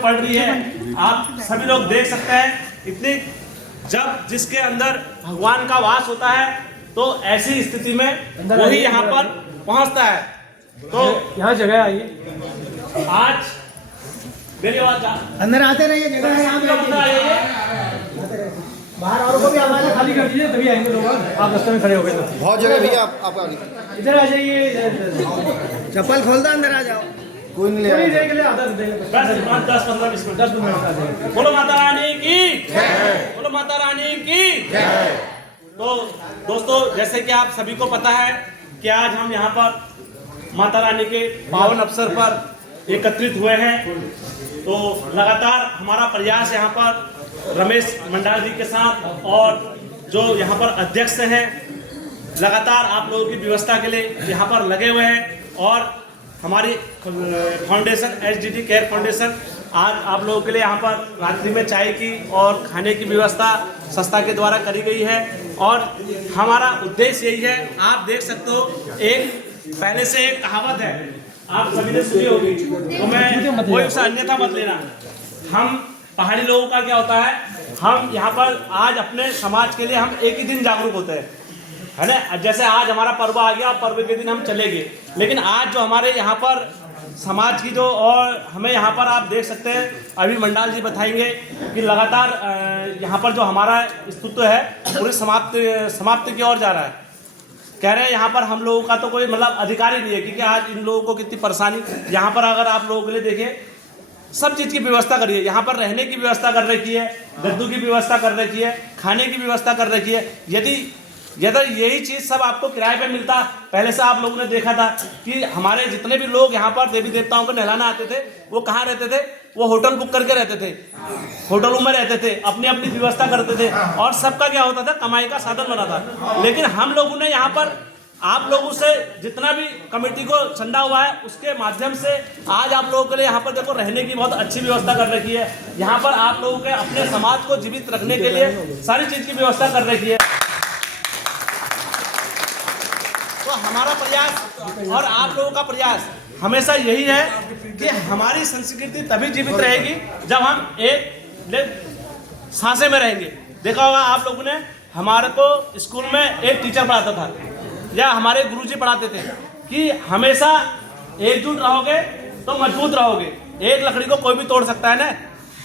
पड़ रही है, आप सभी लोग देख सकते हैं। इतनी जब जिसके अंदर भगवान का वास होता है तो ऐसी स्थिति में वही यहाँ पर पहुँचता है। तो यहाँ जगह आइए, आज मेरी आवाज अंदर आते रहिए, जगह है यहाँ पे। बाहर और को भी आवाज खाली कर दीजिए तभी आएंगे लोग। आप रास्ते में खड़े हो गए तो बहुत जगह भैया आप इधर आ जाइए, चप्पल खोल दो, अंदर आ जाओ। कोई नहीं कोई देख ले, आधा देख ले। 10-15 मिनट 10 मिनट आ जाएंगे। बोलो माता रानी की जय, बोलो माता रानी की जय। तो दोस्तों, जैसे कि आप सभी को पता है कि आज हम यहाँ पर माता रानी के पावन अवसर पर एकत्रित हुए हैं। तो लगातार हमारा प्रयास यहाँ पर रमेश मंडाल जी के साथ और जो यहाँ पर अध्यक्ष हैं लगातार आप लोगों की व्यवस्था के लिए यहाँ पर लगे हुए हैं। और हमारी फाउंडेशन एचडीडी केयर फाउंडेशन आज आप लोगों के लिए यहाँ पर रात्रि में चाय की और खाने की व्यवस्था संस्था के द्वारा करी गई है। और हमारा उद्देश्य यही है, आप देख सकते हो, एक पहले से एक कहावत है, आप सभी ने सुनी होगी, तो मैं कोई उसे अन्यथा मत लेना। हम पहाड़ी लोगों का क्या होता है, हम यहाँ पर आज अपने समाज के लिए हम एक ही दिन जागरूक होते हैं, है ना। जैसे आज हमारा पर्व आ गया, पर्व के दिन हम चले गए, लेकिन आज जो हमारे यहाँ पर समाज की जो, और हमें यहाँ पर आप देख सकते हैं, अभी मंडाल जी बताएंगे कि लगातार यहाँ पर जो हमारा अस्तित्व है पूरी समाप्ति की ओर जा रहा है। कह रहे हैं यहाँ पर हम लोगों का तो कोई मतलब अधिकार ही नहीं है, क्योंकि आज इन लोगों को कितनी परेशानी। यहाँ पर अगर आप लोगों के लिए देखिए, सब चीज़ की व्यवस्था करिए, यहाँ पर रहने की व्यवस्था कर रखी है, गद्दू की व्यवस्था कर रखी है, खाने की व्यवस्था कर रखी है। यदि यही चीज़ सब आपको किराए पे मिलता, पहले से आप लोगों ने देखा था कि हमारे जितने भी लोग यहाँ पर देवी देवताओं को नहलाना आते थे, वो कहाँ रहते थे, वो होटल बुक करके रहते थे, होटलों में रहते थे, अपनी अपनी व्यवस्था करते थे, और सबका क्या होता था, कमाई का साधन बना था। लेकिन हम लोगों ने यहाँ पर आप लोगों से जितना भी कमेटी को चंदा हुआ है उसके माध्यम से आज आप लोगों के लिए यहाँ पर देखो रहने की बहुत अच्छी व्यवस्था कर रखी है। यहाँ पर आप लोगों के अपने समाज को जीवित रखने के लिए सारी चीज़ की व्यवस्था कर रखी है। तो हमारा प्रयास और आप लोगों का प्रयास हमेशा यही है कि हमारी संस्कृति तभी जीवित रहेगी जब हम एक सांसे में रहेंगे। देखा होगा आप लोगों ने, हमारे को स्कूल में एक टीचर पढ़ाता था या हमारे गुरुजी पढ़ाते थे कि हमेशा एकजुट रहोगे तो मजबूत रहोगे। एक लकड़ी को कोई भी तोड़ सकता है ना,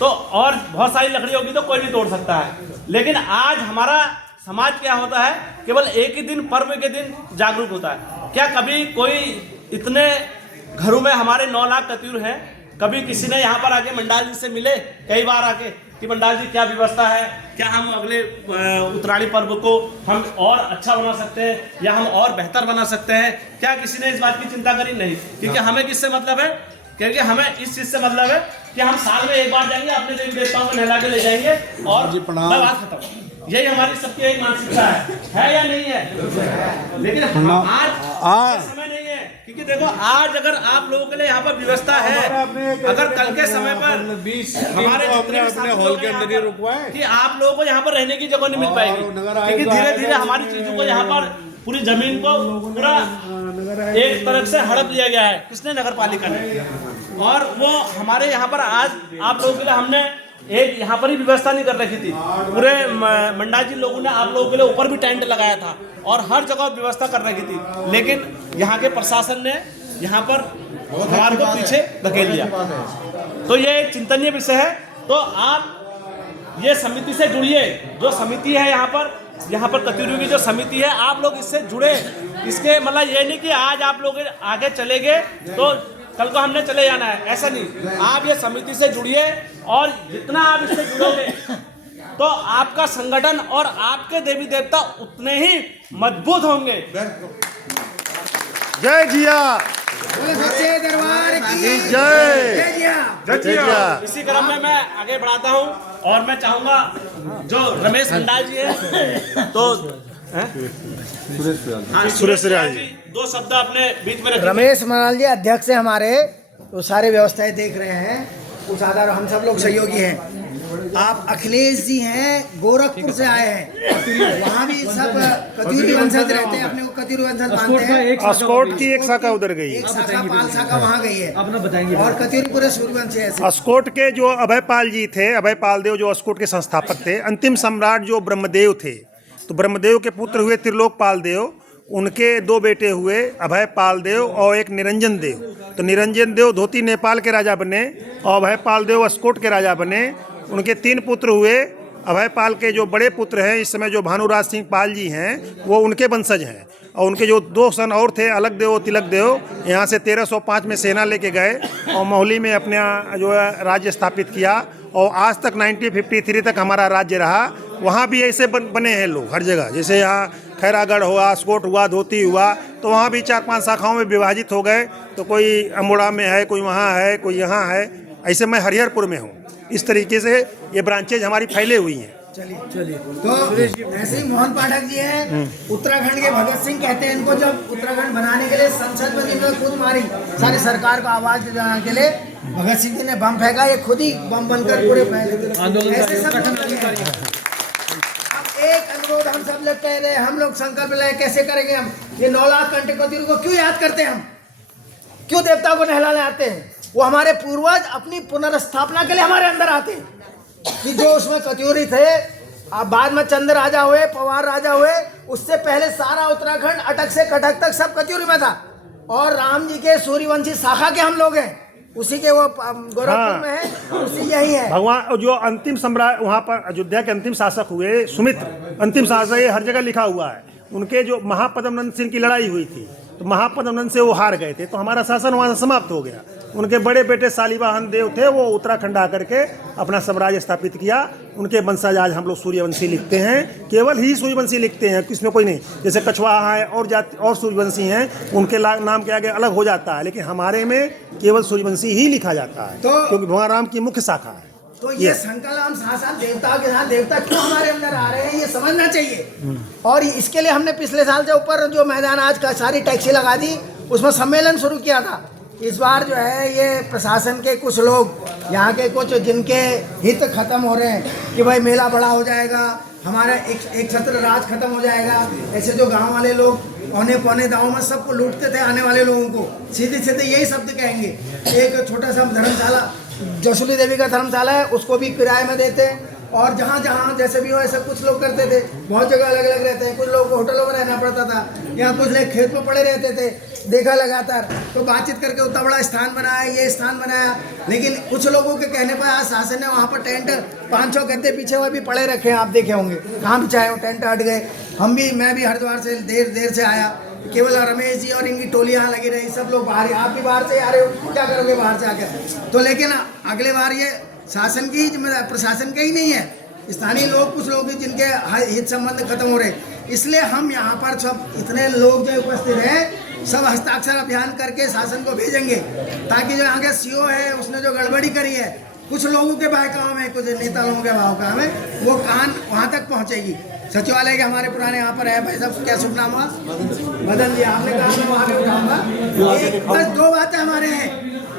तो और बहुत सारी लकड़ी होगी तो कोई नहीं तोड़ सकता है। लेकिन आज हमारा समाज क्या होता है, केवल एक ही दिन, पर्व के दिन जागरूक होता है। क्या कभी कोई, इतने घरों में हमारे 9 लाख कतीर हैं, कभी किसी ने यहाँ पर आके मंडाल जी से मिले कई बार आके कि मंडाल जी क्या व्यवस्था है, क्या हम अगले उत्तरायणी पर्व को हम और अच्छा बना सकते हैं या हम और बेहतर बना सकते हैं, क्या किसी ने इस बात की चिंता करी? नहीं। क्योंकि हमें किससे मतलब है, क्योंकि हमें इस चीज़ से मतलब है कि हम साल में एक बार जाएंगे, अपने देवी देवताओं को नहला के ले जाएंगे और बात खत्म। यही हमारी सबकी एक मानसिकता है या नहीं है? लेकिन आज समय नहीं है, क्योंकि देखो आज अगर आप लोगों के लिए यहाँ पर व्यवस्था है, अगर कल के समय पर हमारे अपने हॉल के अंदर ही रुकवाए कि आप लोगों को यहाँ पर रहने की जगह नहीं मिल पाएगी, क्योंकि धीरे धीरे हमारी चीजों को यहाँ पर पूरी जमीन को पूरा एक तरफ से हड़प लिया गया है। किसने? नगर पालिका ने। और वो हमारे यहाँ पर आज आप लोगों के लिए हमने एक यहाँ पर ही व्यवस्था नहीं कर रखी थी, पूरे मंडाल जी लोगों ने आप लोगों के लिए ऊपर भी टेंट लगाया था और हर जगह व्यवस्था कर रखी थी। लेकिन यहाँ के प्रशासन ने यहाँ पर हमारे को पीछे धकेल दिया। तो ये एक चिंतनीय विषय है। तो आप ये समिति से जुड़िए, जो समिति है यहाँ पर कतीरियों की जो समिति है, आप लोग इससे जुड़े। इसके मतलब ये नहीं कि आज आप लोग आगे चले गए तो कल को हमने चले जाना है, ऐसा नहीं। आप ये समिति से जुड़िए और जितना आप इससे जुड़ोगे तो आपका संगठन और आपके देवी देवता उतने ही मजबूत होंगे। जय जिया, सच्चे दरबार की जय जय जिया। इसी क्रम में मैं आगे बढ़ाता हूँ और मैं चाहूंगा जो रमेश मंडाल जी है तो सुरेश जी 2 शब्द अपने बीच में रखें। रमेश मंडाल जी अध्यक्ष है हमारे, तो सारे व्यवस्थाएं देख रहे हैं, उस आधार हम सब लोग सहयोगी हैं। आप अखिलेश जी हैं, गोरखपुर से आए हैं, वहाँ भी सब कत्यूरी वंशज रहते हैं, अपने को कत्यूरी वंशज मानते हैं। अस्कोट की एक शाखा उधर गई, एक शाखा पाल शाखा वहाँ गई है, अपना बताएंगे। और कत्यूरी पूरे सूर्यवंशी है। अस्कोट के जो अभय पाल जी थे, अभय पाल देव जो अस्कोट के संस्थापक थे, अंतिम सम्राट जो ब्रह्मदेव थे, तो ब्रह्मदेव के पुत्र हुए त्रिलोक पाल देव, उनके 2 बेटे हुए अभय पाल देव और एक निरंजन देव। तो निरंजन देव धोती नेपाल के राजा बने और अभय पाल देव अस्कोट के राजा बने। उनके 3 पुत्र हुए। अभय पाल के जो बड़े पुत्र हैं इस समय जो भानुराज सिंह पाल जी हैं, वो उनके वंशज हैं। और उनके जो 2 सन और थे, अलग देव और तिलक देव, यहाँ से 1305 में सेना लेके गए और मोहली में अपना जो है राज्य स्थापित किया। और आज तक 1953 तक हमारा राज्य रहा। वहाँ भी ऐसे बने हैं लोग हर जगह, जैसे यहाँ खैरागढ़ हुआ, अस्कोट हुआ, धोती हुआ, तो वहाँ भी 4-5 शाखाओं में विभाजित हो गए। तो कोई अमोड़ा में है, कोई वहाँ है, कोई यहाँ है। ऐसे मैं हरिहरपुर में हूँ। इस तरीके से ये ब्रांचेज हमारी फैले हुई हैं। चलिए तो ऐसे ही मोहन पाठक जी हैं, उत्तराखंड के भगत सिंह कहते हैं इनको। जब उत्तराखंड बनाने के लिए संसद में जिन्होंने खुद मारी सारी सरकार को आवाज दिलाने के लिए, भगत सिंह जी ने बम फेंका, ये खुद ही बम बनकर पूरे फैले। ऐसे सब एक अनुरोध हम सब लोग कह रहे हैं, हम लोग संकल्प ले, कैसे करेंगे हम ये 9 लाख कंटे कत्यूरी को क्यों याद करते हैं? हम क्यों देवता को नहलाने आते हैं? वो हमारे पूर्वज अपनी पुनर्स्थापना के लिए हमारे अंदर आते हैं कि जो उसमें कत्यूरी थे, अब बाद में चंद राजा हुए, पवार राजा हुए, उससे पहले सारा उत्तराखंड अटक से कटक तक सब कत्यूरी में था। और राम जी के सूर्यवंशी शाखा के हम लोग हैं, उसी के वो गोरखपुर में है, उसी यही है। भगवान जो अंतिम सम्राट वहाँ पर अयोध्या के अंतिम शासक हुए सुमित्र, अंतिम शासक, ये हर जगह लिखा हुआ है। उनके जो महापद्मनंद सिंह की लड़ाई हुई थी, तो महापद्मनंद से वो हार गए थे, तो हमारा शासन वहाँ से समाप्त हो गया। उनके बड़े बेटे शालिवाहन देव थे, वो उत्तराखंड आकर के अपना साम्राज्य स्थापित किया। उनके वंशज आज हम लोग सूर्यवंशी लिखते हैं, केवल ही सूर्यवंशी लिखते हैं, इसमें कोई नहीं। जैसे कछवाहा है और जाति और सूर्यवंशी हैं, उनके नाम के आगे अलग हो जाता है, लेकिन हमारे में केवल सूर्यवंशी ही लिखा जाता है, क्योंकि भगवान राम की मुख्य शाखा है। तो ये संकल्प हम साथ देवता के साथ, देवता क्यों हमारे अंदर आ रहे हैं ये समझना चाहिए। और इसके लिए हमने पिछले साल से ऊपर जो मैदान आज का सारी टैक्सी लगा दी, उसमें सम्मेलन शुरू किया था। इस बार जो है ये प्रशासन के कुछ लोग, यहाँ के कुछ जिनके हित खत्म हो रहे हैं कि भाई मेला बड़ा हो जाएगा, हमारा एक छत्र राज खत्म हो जाएगा। ऐसे जो गांव वाले लोग औने पौने दाव में सबको लूटते थे, आने वाले लोगों को सीधे सीधे यही शब्द कहेंगे। एक छोटा सा धर्मशाला, जसुली देवी का धर्मशाला है, उसको भी किराए में देते हैं। और जहाँ जहाँ जैसे भी हो ऐसे कुछ लोग करते थे, बहुत जगह अलग अलग रहते हैं। कुछ लोगों को होटलों में रहना पड़ता था, यहाँ कुछ लोग खेत में पड़े रहते थे, देखा लगातार। तो बातचीत करके उतना बड़ा स्थान बनाया, ये स्थान बनाया। लेकिन कुछ लोगों के कहने पर आज शासन ने वहाँ पर टेंट 500 गद्दे पीछे हुए भी पड़े रखे हैं, आप देखे होंगे। कहाँ भी चाहे वो टेंट हट गए। मैं भी हरिद्वार से देर से आया, केवल रमेश जी और इनकी टोली यहाँ लगी रही, सब लोग बाहर। आप भी बाहर से आ रहे हो, क्या करोगे बाहर से आकर? तो लेकिन अगले बार ये शासन की जिम्मेदारी प्रशासन का ही नहीं है, स्थानीय लोग, कुछ लोग जिनके हित संबंध खत्म हो रहे। इसलिए हम यहाँ पर सब इतने लोग जो उपस्थित हैं, सब हस्ताक्षर अभियान करके शासन को भेजेंगे, ताकि जो यहाँ के सीओ है उसने जो गड़बड़ी करी है, कुछ लोगों के बहकाव में, कुछ नेता लोगों के बहकाव में, वो कान वहाँ तक पहुँचेगी। सचिवालय के हमारे पुराने यहाँ पर है भाई साहब, क्या शुभ नाम हुआ? मदन जी। आपने कहा मैं वहाँ पे उठाऊंगा। बस 2 बातें हमारे हैं।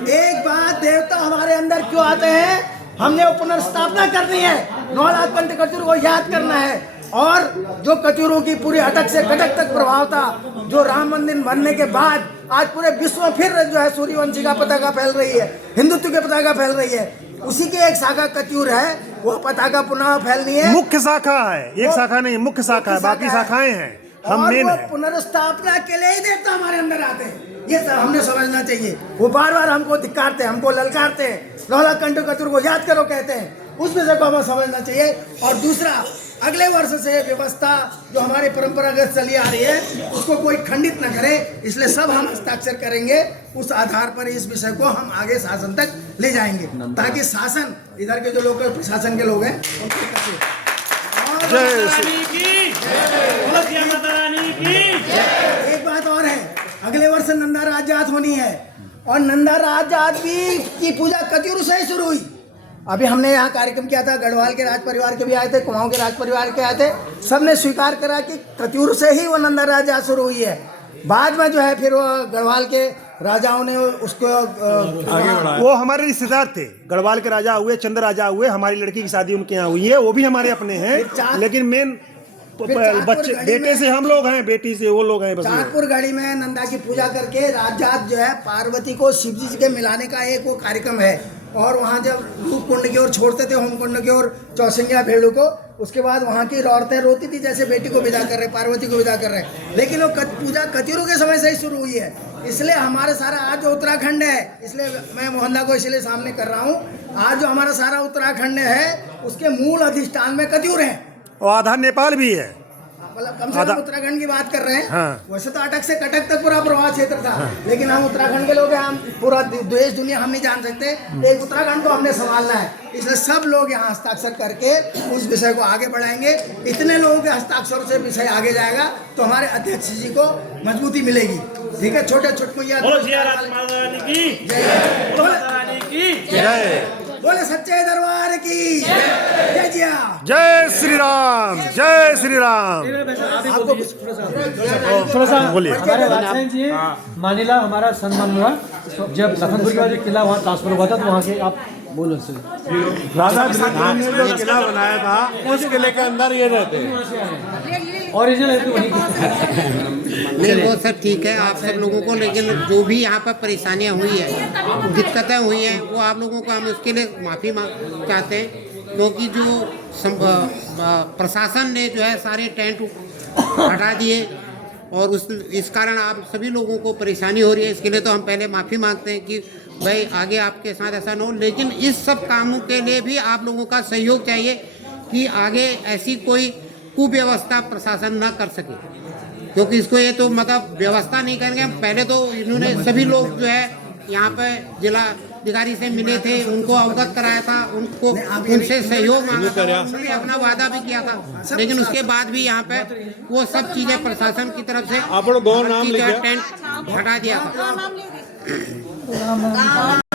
एक बात, देवता हमारे अंदर क्यों आते हैं? हमने वो पुनर्स्थापना करनी है, 9 लाख कंटे कत्यूरी को याद करना है। और जो कत्यूरों की पूरी अटक से कटक तक प्रभाव था, जो राम मंदिर बनने के बाद आज पूरे विश्व में फिर जो है सूर्यवंशी का पताका फैल रही है, हिंदुत्व के पताका फैल रही है, उसी की एक शाखा कत्यूर है, वो पताका पुनः फैलनी है। मुख्य शाखा है, एक शाखा नहीं, मुख्य शाखा है, बाकी शाखाएं हैं, हम मेन है। पुनर्स्थापना के लिए ही देवता हमारे अंदर आते हैं, ये सब हमने समझना चाहिए। वो बार बार हमको धिक्कारते हैं, हमको ललकारते हैं, 9 लाख कंटे कत्यूर को याद करो कहते हैं, उस विषय को हमें समझना चाहिए। और दूसरा, अगले वर्ष से व्यवस्था जो हमारी परंपरागत चली आ रही है उसको कोई खंडित न करे, इसलिए सब हम हस्ताक्षर करेंगे। उस आधार पर इस विषय को हम आगे शासन तक ले जाएंगे, ताकि शासन, इधर के जो लोग प्रशासन के लोग हैं, एक बात और है, अगले वर्ष नंदा राज जात होनी है, और नंदा राज जात भी की पूजा कत्यूर से ही शुरू हुई। अभी हमने यहाँ कार्यक्रम किया था, गढ़वाल के राज परिवार के भी आए थे, कुमाऊं के राज परिवार के आए थे, सबने स्वीकार करा कि कत्यूर से ही वो नंदा राज जात शुरू हुई है। बाद में जो है फिर वो गढ़वाल के राजाओं ने उसको वो हमारे रिश्तेदार थे, गढ़वाल के राजा हुए, चंद्र राजा हुए, हमारी लड़की की शादी उनके यहाँ हुई है, वो भी हमारे अपने हैं, लेकिन मेन बच्चे बेटे से हम लोग हैं, बेटी से वो लोग हैं। बस चाँदपुर गढ़ी में नंदा की पूजा करके राजात जो है पार्वती को शिव जी के मिलाने का एक वो कार्यक्रम है, और वहाँ जब रूप कुंड की ओर छोड़ते थे, होम कुंड की ओर चौसिंगा भेड़ू को, उसके बाद वहाँ की औरतें रोती थी जैसे बेटी को विदा कर रहे, पार्वती को विदा कर रहे, लेकिन वो पूजा कतिरों के समय से ही शुरू हुई है। इसलिए हमारे सारा आज जो उत्तराखंड है, इसलिए मैं मोहल्ला को इसलिए सामने कर रहा हूँ, आज जो हमारा सारा उत्तराखंड है उसके मूल अधिष्ठान में कतियूर है, और आधा नेपाल भी है, मतलब कम से कम उत्तराखंड की बात कर रहे हैं। हाँ। वैसे तो अटक से कटक तक पूरा प्रवाह क्षेत्र था, लेकिन हम उत्तराखंड के लोग हैं, हम पूरा देश दुनिया हम नहीं जान सकते, एक उत्तराखंड को हमने संभालना है, इसलिए सब लोग यहाँ हस्ताक्षर करके उस विषय को आगे बढ़ाएंगे। इतने लोगों के हस्ताक्षर से विषय आगे जाएगा तो हमारे अध्यक्ष जी को मजबूती मिलेगी। ठीक है, छोटे छुटकुइया बोले सच्चे दरबार की जय जिया, जय श्री राम, जय श्री राम। थोड़ा सा बोलिए। हमारे राजसेन जी मानिला हमारा सम्मान हुआ जब लखनपुर का जो किला वहाँ ट्रांसफर हुआ था, तो वहाँ के आप बोलो सर। राजा धीरेन्द्र ने जो किला बनाया था उस किले के अंदर ये रहते हैं। ओरिजिनल है तो वहीं नहीं, वो सब ठीक है आप सब लोगों को, लेकिन जो भी यहाँ पर परेशानियाँ हुई है, दिक्कतें हुई हैं, वो आप लोगों को हम उसके लिए माफ़ी मांग चाहते हैं, क्योंकि जो प्रशासन ने जो है सारे टेंट हटा दिए और इस कारण आप सभी लोगों को परेशानी हो रही है। इसके लिए तो हम पहले माफ़ी मांगते हैं कि भाई आगे आपके साथ ऐसा न हो, लेकिन इस सब कामों के लिए भी आप लोगों का सहयोग चाहिए कि आगे ऐसी कोई कुव्यवस्था प्रशासन ना कर सके, क्योंकि इसको ये तो मतलब व्यवस्था नहीं करेंगे। पहले तो इन्होंने सभी लोग जो है यहाँ पे जिला अधिकारी से मिले थे, उनको अवगत कराया था, उनको उनसे सहयोग मांगा था, उन्होंने अपना वादा भी किया था, लेकिन उसके बाद भी यहाँ पे वो सब चीजें प्रशासन की तरफ से टेंट हटा दिया था।